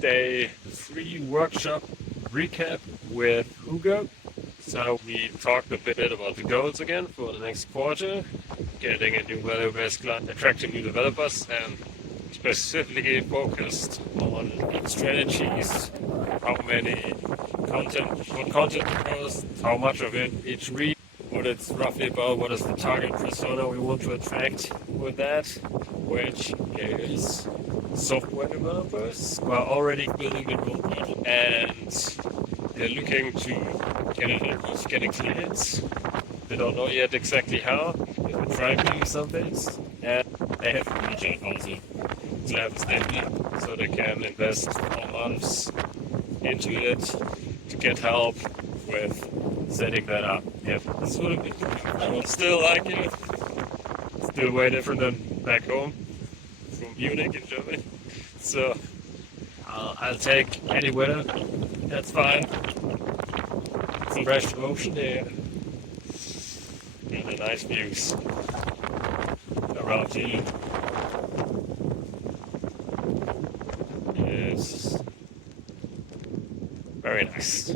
day 3 workshop recap with Hugo. So we talked a bit about the goals again for the next quarter, getting a new value-based client, attracting new developers, and specifically focused on strategies, how many what content to post, how much of it each read, what it's roughly about, what is the target persona we want to attract with that, which is software developers who are already building their own project and they're looking to get ahead of getting clients. They don't know yet exactly how. They've been trying to do some things, and they have a budget also to have a stable, so they can invest 4 months into it to get help with setting that up. Yeah, this would have been. I would still like it. Still way different than back home from Munich in Germany. So I'll take any weather. That's fine. Some fresh ocean air and the nice views around here. It's very nice.